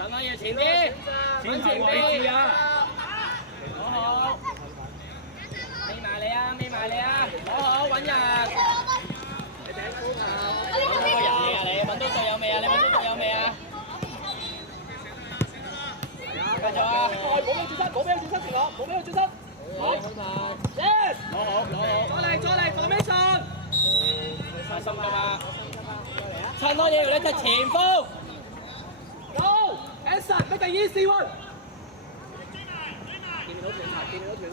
陳可以前啲，前啲啊！好，眯埋你啊，眯埋你啊，好穩人。揾到個人未啊？你揾到隊友未啊？你揾到隊友未啊？繼續啊！冇俾佢轉身，冇俾佢轉身，前落，冇俾佢轉身。好 ，yes， 攞好，再嚟 formation。太心急啊！趁多嘢，你踢前鋒。Go Anson， 俾第二試運。見到斷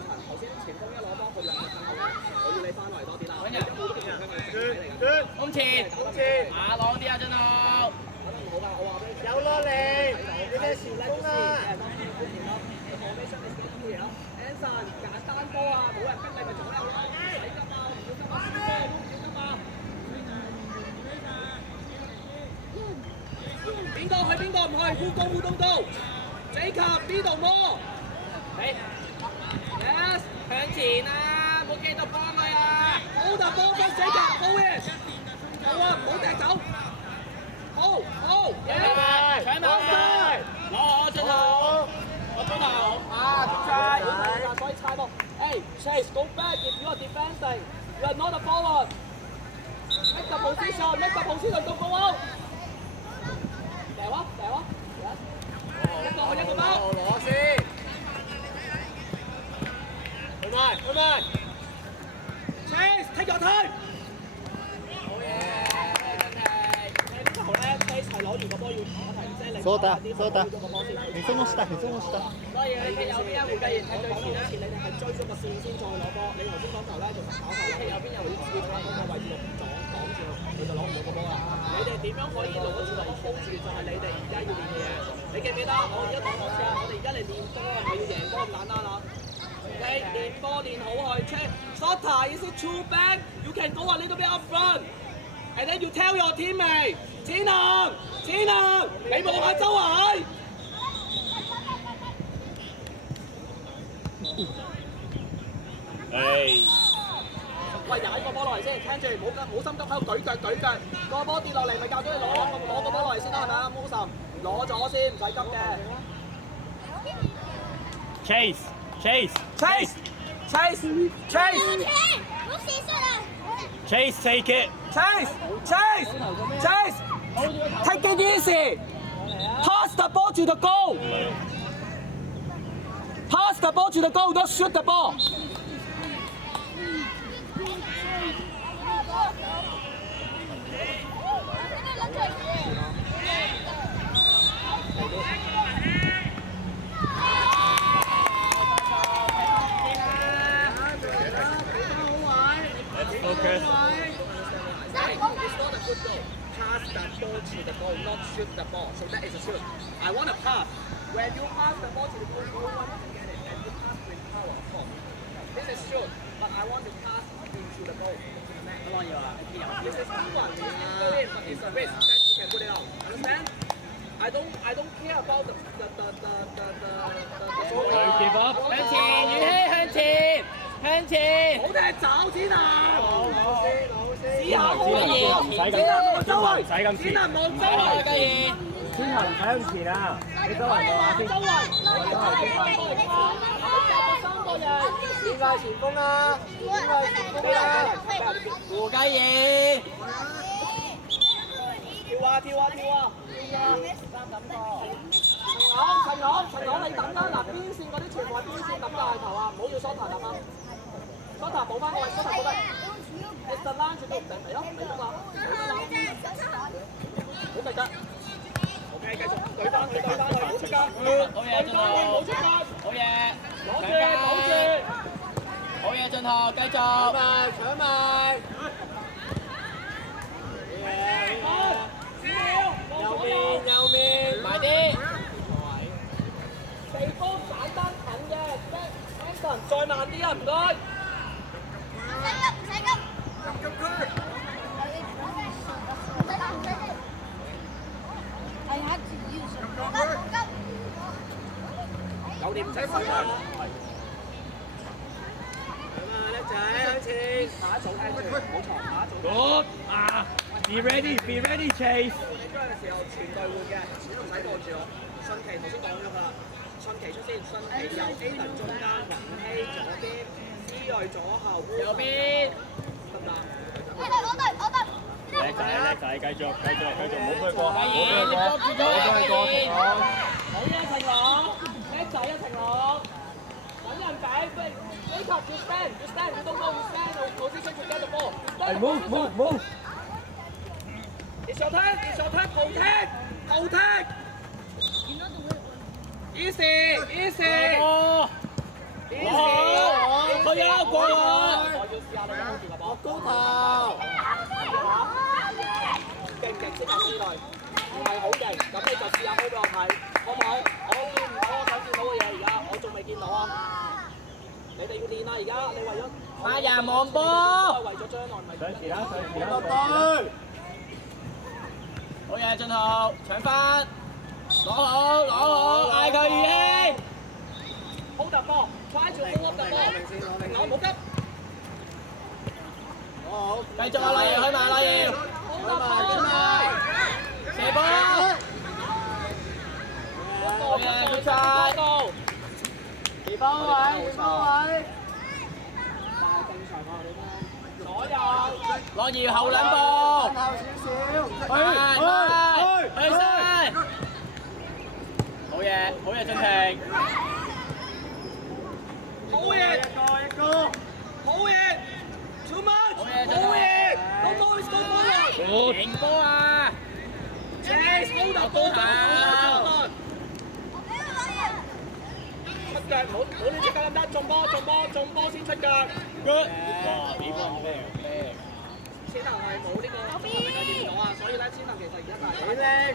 層，頭先前鋒一攞波，佢兩個身後咧，我要你翻嚟多啲啦。揾人，往前，馬朗啲啊，進後。打得唔好㗎，我話俾你。有落嚟，你嘅前鋒啊！Anson 簡單波啊，冇人逼你咪做啦，唔使急啊，唔要急啊，唔要急啊！邊個去邊個唔去？互動到 ，Jacob 邊度摸？你 ，yes 向前啊！冇記到幫佢啊！好就幫翻 Jacob， 好嘅，好啊，唔好掟走。好，搶埋，攞我進後，我進後啊！點猜？所以猜波。Hey Chase, go back if you are defending. You are not a forward. Make the position, go out. 掉啊！一個包，攞先。去埋 ，Chase take your time。好嘢，呢頭咧 Chase 係攞完個波要即係你。そうだ。へその下。所以你有邊一回計員睇最前咧？你哋係追咗個線先再攞波。你頭先講球咧就跑後，有邊有會自己喺嗰個位置度擋住，佢就攞唔到個波啦。你哋點樣可以攞住嚟 hold 住？就係你哋而家要練嘅嘢。你記唔記得？我而家講多次啊！我哋而家嚟練波，唔係要贏波咁簡單啦。你練波練好去 check Shota is it too back? You can go a little bit up front, and then you tell your teammate 錢能，你望下周圍。喂，踩個波落嚟先，聽住，冇心急喺度舉腳，個波跌落嚟咪教咗你攞個波落嚟先啦，係咪啊 ？Moson 攞咗先，唔使急嘅。Chase， take it. Chase, take it easy. Pass the ball to the goal. Pass the ball to the goal, don't shoot the ball. Okay. It's not a good goal. Pass that ball to the goal, not shoot the ball. So that is a shoot. I want to pass. When you pass the ball to the goal, you want to get it, and you pass with power, of course. This is shoot, but I want to pass into the goal. This is good one. It's in, but it's a risk that you can put it out. Understand? I don't care about the Don't give up. 向前，宇希向前。好踢走先啊！試下好嘅嘢，先啊望周圍，先啊望周圍嘅嘢。先行唔使向前啊！你周圍望下先。3個人，邊個係前鋒啊？胡繼賢。跳啊！陳朗，你等啦！嗱，邊線嗰啲全部係邊線抌大球啊！唔好要 Shota 抌啊 ！Shota 補翻個位 ，Shota 補翻。你實攬住都唔定嚟咯，嚟得啦，好繼得。OK， 繼續對翻佢，唔好出界。好嘢，進後。唔好出界。好嘢。保住。好嘢，進後，繼續。搶埋。右面，埋啲。地方簡單近嘅 ，Anson 再慢啲啊，唔該。唔使急。有啲唔使瞓啊！叻仔，向前，下一組聽住，冇錯，下一組。Be ready, Chase。你追嘅時候全隊換嘅，唔使望住我。順其頭先講咗㗎啦，順其出先，順其右 A 輪中間，雲希左邊，思睿左後，右邊得唔得？我對。叻仔，繼續，唔好俾佢過，好嘢，成龍，叻仔啊，成龍，揾人俾，wake up，you stand，you don't go，you stand，position to get the ball。Move。It's your turn，後踢。Easy。佢有過我要試下你嗰邊嘅波。高頭。勁先啊！之類唔係好勁，咁你就試下 hold 俾我睇，好唔好？我見唔到我想見到嘅嘢，而家我仲未見到啊！你哋要練啊！而家你為咗快人望波，為咗將來咪上前啦，好嘢，進豪搶翻，攞好，嗌佢語氣 ，hold 特波，快住 hold 特波，停我冇急，好，繼續啊，禮瑤去埋禮瑤。射波，好嘢，佢晒，波位，但係正常喎，左右，羅瑤後兩步，去，好嘢，進廷，好嘢，too much，好嘢。贏波啊 ！Chase 高頭波出腳唔好亂出腳得，中波先出腳。Good。千能係冇呢個能力嘅電腦啊，所以咧千能其實而家大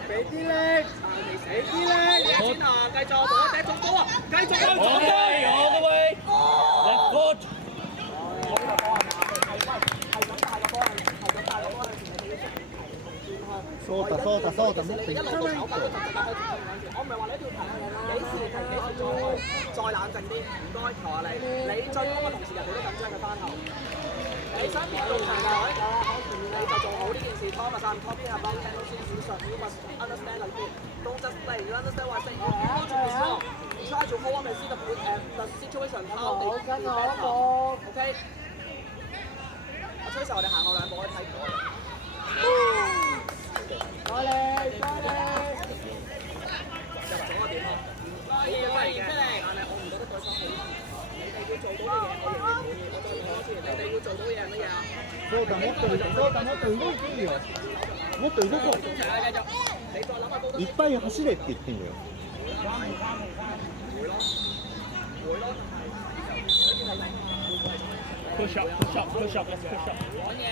俾啲力，千能繼續同我踢中波啊！繼續向左推。Left foot。そうだもっと一路到炒飯都得，我唔係話你一定要停，幾時停幾時再冷靜啲，唔該求下你。你進攻嘅同時，人哋都緊張佢翻後。你身邊做長台，你就做好呢件事。Thomas and Toby have long handle solution. You must understand a bit. Don't just play. You understand what I say? You want to be strong. Try to hold up and see the situation how they better. OK。我吹時候我哋行後兩步可以睇唔到。再嚟，入咗個點啊！可以出嚟，但係我唔覺得對手好。你哋要做到嘅嘢，我仍然滿意。我再講多次，你哋要做到嘅嘢係乜嘢啊？もっと動こう。你再諗下高多啲。いっぱい走れって言ってんのよ。會咯。 Push up.講嘢。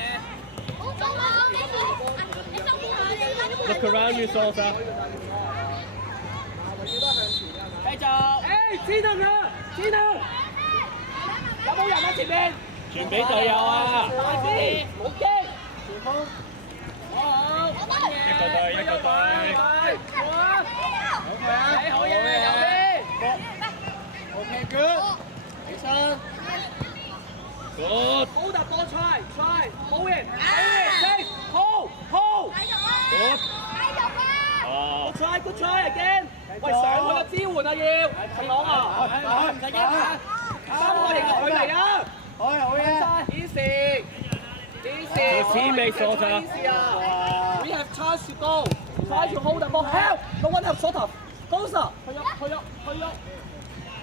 Look around you, Salter. 繼續。千能啊！有冇人啊？前面。傳俾隊友啊！大啲，冇驚。前鋒。好。一個隊。好嘢，右邊。OK good。起身。 Good. Hold the ball, try, hold it, hold. Good. Good try again. 喂，上去個支援啊要，陳朗啊，唔使驚嚇，三個型佢嚟啊，好嘢 ，easy. Your teammate, Salter. We have chance to go. Try to hold the ball. Help. No one help Salter. Closer. 去喐。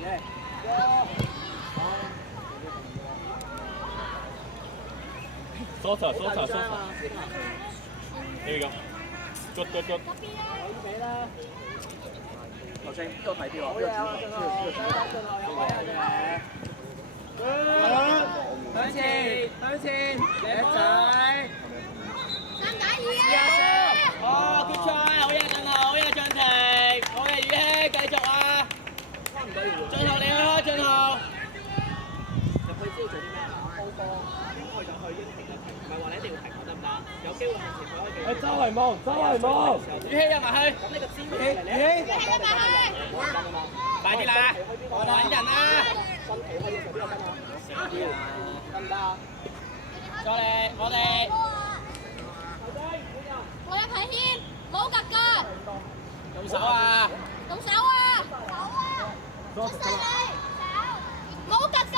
Yeah. Salter. Here we go. Good. 頭先都睇啲喎，好嘢啊！向前，叻仔！哦 ，good try， 好嘢進豪，好嘢進廷，好嘢宇希，繼續啊！進豪你去開進豪。入去知道做啲咩啊？鋪波，應該就去應停就停，唔係話你一定要停得唔得？有機會向前佢可以繼續。周圍望。宇希入埋去，咁呢個支援嚟咧，快啲啦，揾人啦！新奇可以做邊個分啊？得唔得啊？再嚟，我哋。我一排牽，冇格腳，用手啊！用手啊！出勢你，冇格腳，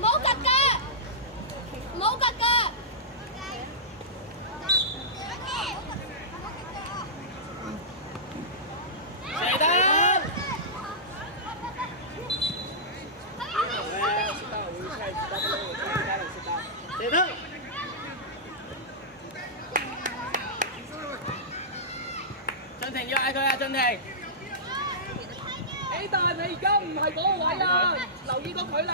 冇格腳，冇格腳。射得！射得！俊廷要嗌佢啊！俊廷 ，A 大你而家唔係嗰個位啊，留意個距離。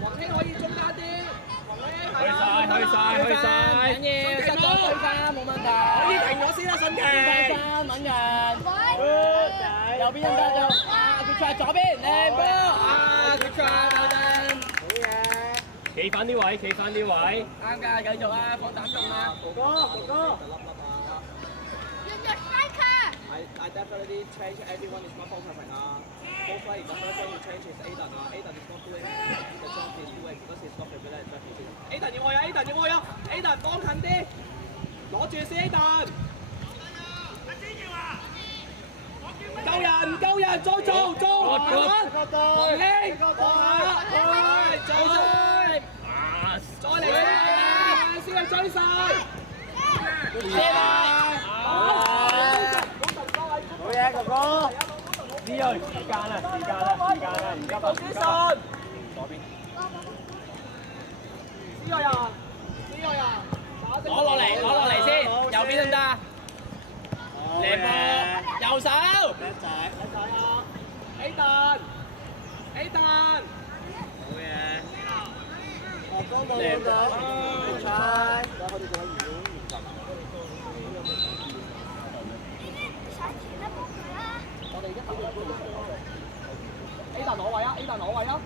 宏希可以中間啲，宏希係啊，去晒，緊要，失咗去翻冇問題。可以停咗先啦，順期。穩人，右邊得就佢出左邊，靚波啊！佢出嗰陣，好嘢。企翻啲位，企翻啲位。啱㗎，繼續啊，放膽用啊，哥哥。I definitely change everyone is not focusing. So far, the person who change is Aiden. Aiden is not doing the job he's doing because he's not familiar with it. Aiden 要愛啊 ！Aiden 要愛啊 ！Aiden 幫近啲，攞住先 Aiden。夠人，夠人，再做，慢慢。宏希，放下，再追，再嚟先係追晒。射啦！好嘢，哥哥。呢樣時間啦，唔急啊，左邊。呢個人，攞落嚟先，右邊得唔得？靚波，右手。叻仔啊 ！Aiden，好嘢。靚到，唔該。Aiden 攞位啊 ！Aiden 攞位啊！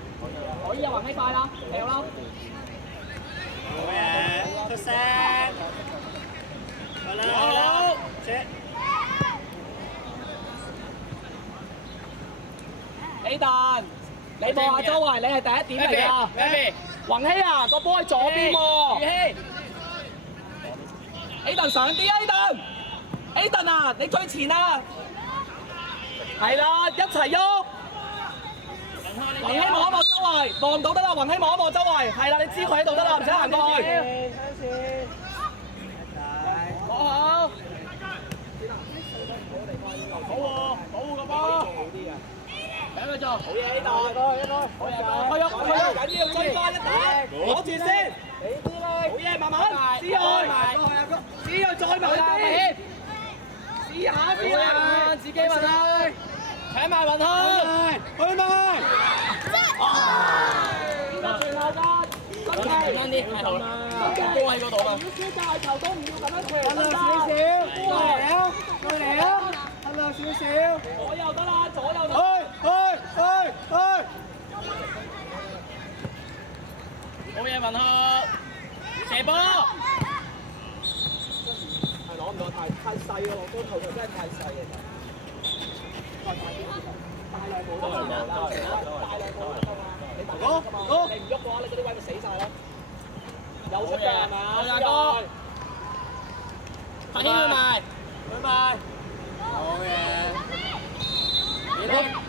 可以啊，宏希快啦，掉啦！好嘢，出聲！好，切 ！Aiden，你望下周圍，你係第一點嚟㗎。宏希啊，個波喺左邊喎。Aiden 上啲 Aiden 啊，你最前啊！係啦，一齊喐！宏希望一望周圍，望唔到得啦。宏希望一望周圍，係啦，你知佢喺度得啦，唔使行過去。攞好。保護個波。等佢做。好嘢，呢度。好嘢，佢緊要追翻一打，攞住先。好嘢，慢慢。之後再埋啲。試下，自己問佢。請埋雲開，去埋。最後間，簡單啲，係好啦。波喺嗰度嘛。少少大球都唔要咁樣傳。分量少少，過嚟啊！分量少少。左右得啦，左右得。去！好嘢，雲開，射波。係攞唔到，太細喎，個球場真係太細嘅。大量冇得啦，大量冇得嘛，你大量㗎嘛，你唔喐嘅話，你嗰啲位咪死晒咯。有出嘅係嘛？大哥，快啲去埋，好嘢，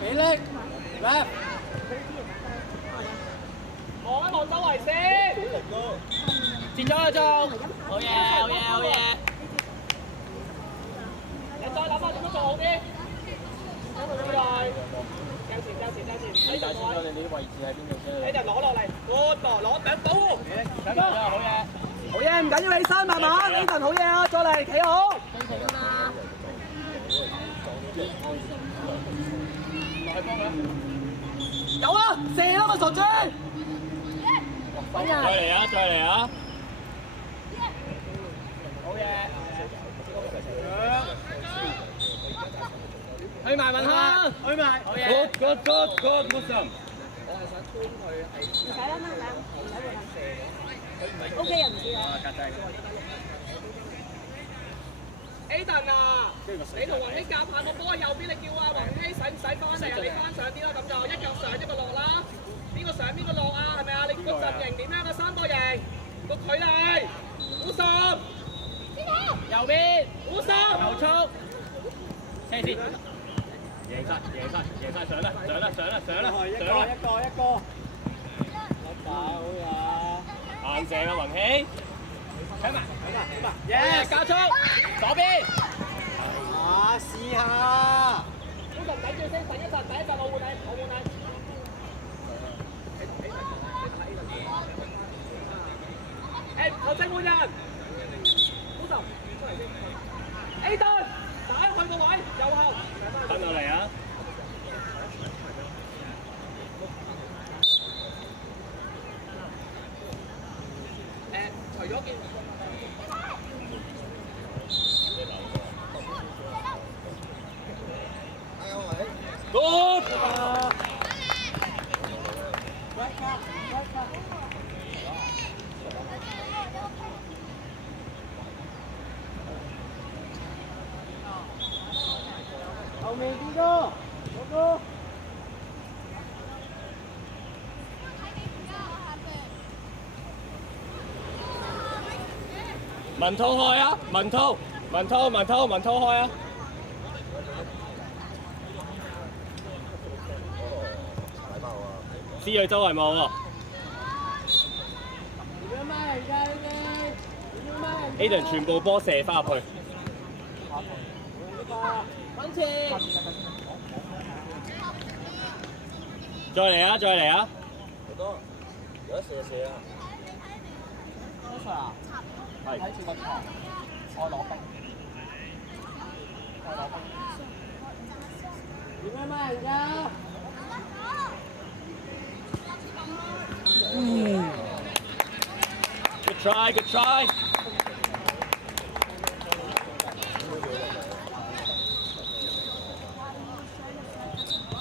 俾力，嚟，望一望周圍先，截咗佢做，好嘢，你再諗下點樣做好啲。你就攞你啲位置喺邊度先？你就攞落嚟，攞頂保護。好嘢，唔緊要，起身慢慢。呢陣好嘢啊，再嚟企好。有啊，射咯個傻豬。再嚟啊！好嘢。去埋雲香，去埋，好嘢。Good，冇心。我係想推佢係。唔使啦，唔使換射。佢唔係。OK 啊，唔知啊。格仔。Aiden 啊，你同宏希夾下個波喺右邊，你叫啊宏希使唔使翻嚟啊？你翻上啲啦，咁就一腳上一個落啦。呢邊個上邊個落啊？係咪啊？你個陣型點樣個三角形個距離50，右邊50，球速，車線，贏晒，上啦，一個。硬淨啊，雲希，搶埋，耶！加速，左邊，試下。呢陣等住先，第一陣我換你。頭正換人，好就出嚟先。A 頓打去個位，右後。等我嚟啊！除咗件。Good！後面邊個？嗰個。文濤開啊！文濤開啊！思睿周圍望喎。Aiden 全部波射翻入去。揾前。再嚟啊！好多，有得射啊！多賽啊？係。睇住個場，我攞兵。點樣買人㗎？Good try！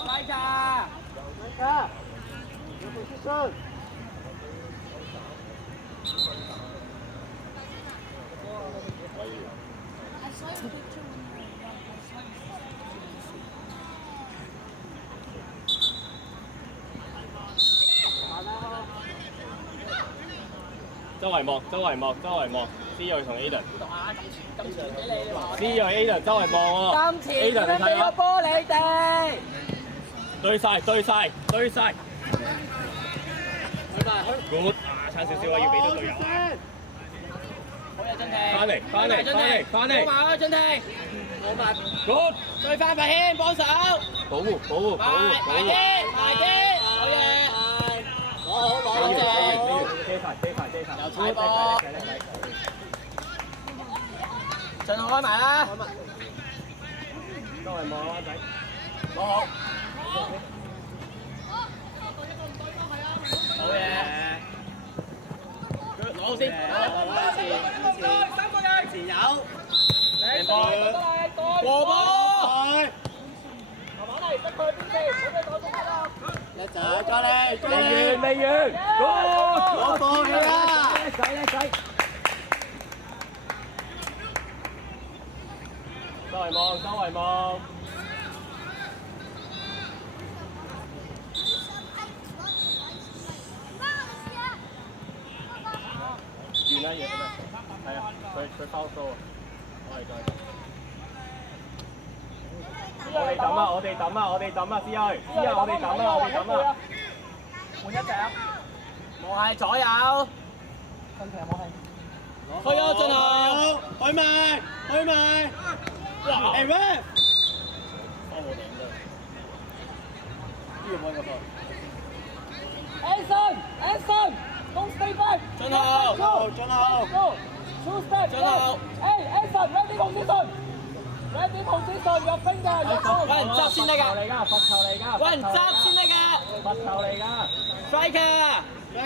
快㗎！有position。周圍望，思睿同 Aiden。今次俾你話。思睿 Aiden 周圍望喎。今次俾個波你哋。對晒。去埋去。 Good！差少少啊，要俾到隊友。好嘢，俊廷。翻嚟。過埋啊，俊廷。過埋。 Good！最快白軒幫手。保護。埋天，好嘢。攞正。有踩波。進開埋啦。周圍望啊，仔。攞好。好嘢。攞好先。三個人。前有。過波。一仔，未完。攞波去啦！叻仔。周圍望。完啦，係啊，佢包數啊，我哋再。我哋抌啊，思睿，我哋抌啊。換一隻，望係左右。身體有冇氣？去啊，進後，去埋。哇！誒咩？Anson, don't stay back. 進後。Two step. 進後。Anson, ready position. Your finger. 揾人執先得㗎。罰球嚟㗎。揾人執先得㗎。罰球嚟㗎。Striker. 2-2